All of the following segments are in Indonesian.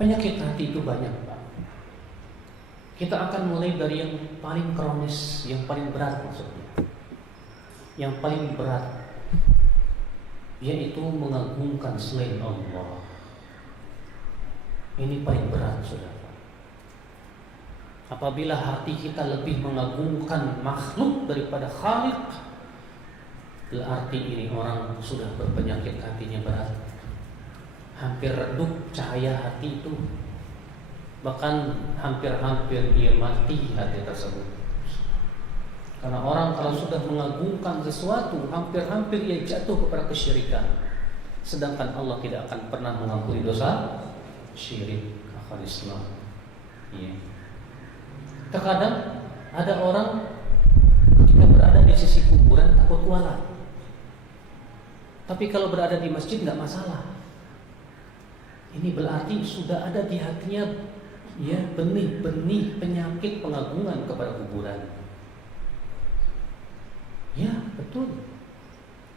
Penyakit hati itu banyak, Pak. Kita akan mulai dari yang paling kronis, yang paling berat maksudnya. Yang paling berat yaitu mengagungkan selain Allah. Ini paling berat, Saudara. Apabila hati kita lebih mengagungkan makhluk daripada Khaliq, berarti ini orang sudah berpenyakit hatinya berat. Hampir redup cahaya hati itu. Bahkan hampir-hampir dia mati hati tersebut. Karena orang kalau sudah mengagungkan sesuatu, hampir-hampir ia jatuh kepada kesyirikan. Sedangkan Allah tidak akan pernah mengampuni dosa syirik, akal Islam. Ya. Terkadang ada orang ketika berada di sisi kuburan takut kualat. Tapi kalau berada di masjid nggak masalah. Ini berarti sudah ada di hatinya ya benih-benih penyakit pengagungan kepada kuburan. Ya, betul.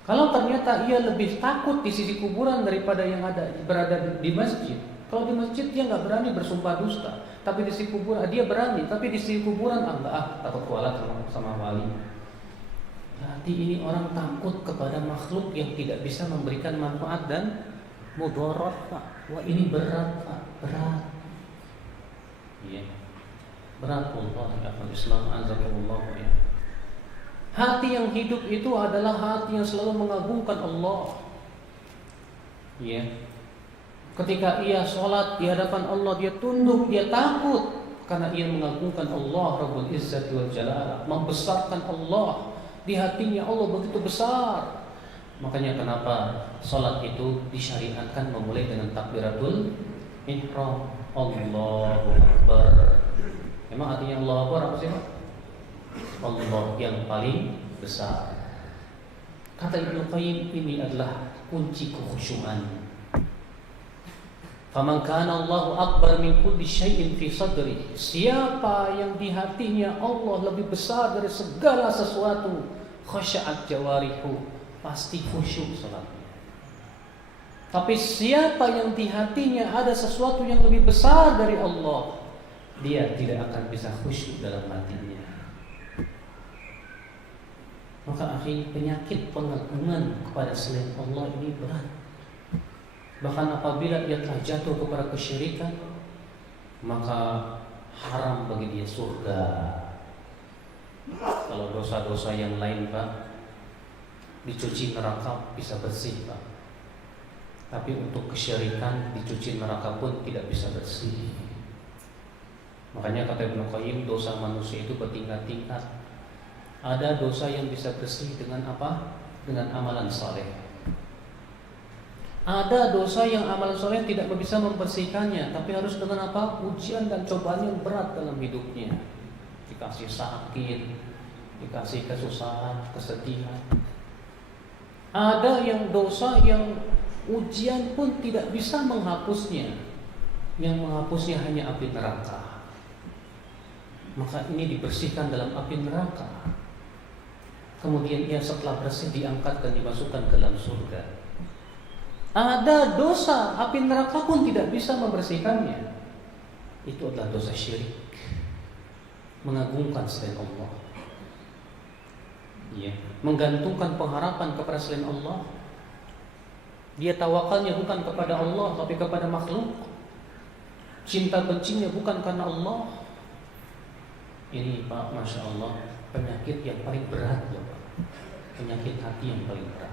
Kalau ternyata ia lebih takut di sisi kuburan daripada yang berada di masjid. Kalau di masjid dia nggak berani bersumpah dusta, tapi di sisi kuburan dia berani, tapi di sisi kuburan takut kualat sama wali. Berarti ini orang takut kepada makhluk yang tidak bisa memberikan manfaat dan mudarat, Pak. Wah, ini berat, Pak. Berat. Iya. Berat Allah ya Islam azakumullah ya. Hati yang hidup itu adalah hati yang selalu mengagungkan Allah. Ya. Ketika ia sholat di hadapan Allah, dia tunduk, dia takut karena ia mengagungkan Allah Rabbul Izzati wal Jalal, membesarkan Allah. Di hatinya Allah begitu besar. Makanya kenapa sholat itu disyariatkan memulai dengan takbiratul ihram. Allahu Akbar. Memang artinya Allahu Akbar apa sih, Pak? Allah yang paling besar. Kata Ibnu Qayyim, ini adalah kunci kekhusyuan. Faman kana Allahu akbar min kulli syai'in fi sadri. Siapa yang di hatinya Allah lebih besar dari segala sesuatu, khasya'at jawarihu, pasti khusyuk salatnya. Tapi siapa yang di hatinya ada sesuatu yang lebih besar dari Allah, dia tidak akan bisa khusyuk dalam hatinya. Maka akhirnya penyakit pengagungan kepada selain Allah ini berat. Bahkan apabila dia telah jatuh kepada kesyirikan, maka haram bagi dia surga. Kalau dosa-dosa yang lain, Pak, dicuci neraka bisa bersih, Pak. Tapi untuk kesyirikan dicuci neraka pun tidak bisa bersih. Makanya kata Ibnu Qayyim, dosa manusia itu bertingkat-tingkat. Ada dosa yang bisa bersih dengan apa? Dengan amalan saleh. Ada dosa yang amalan soleh tidak bisa membersihkannya, tapi harus dengan apa? Ujian dan cobaan yang berat dalam hidupnya. Dikasih sakit, dikasih kesusahan, kesedihan. Ada yang dosa yang ujian pun tidak bisa menghapusnya. Yang menghapusnya hanya api neraka. Maka ini dibersihkan dalam api neraka. Kemudian ia setelah bersih diangkat dan dimasukkan ke dalam surga. Ada dosa api neraka pun tidak bisa membersihkannya. Itu adalah dosa syirik, mengagungkan selain Allah. Ya, menggantungkan pengharapan kepada selain Allah. Dia tawakalnya bukan kepada Allah tapi kepada makhluk. Cinta bencinya bukan karena Allah. Ini Pak, Masya Allah, penyakit yang paling berat ya Pak. Penyakit hati yang paling berat.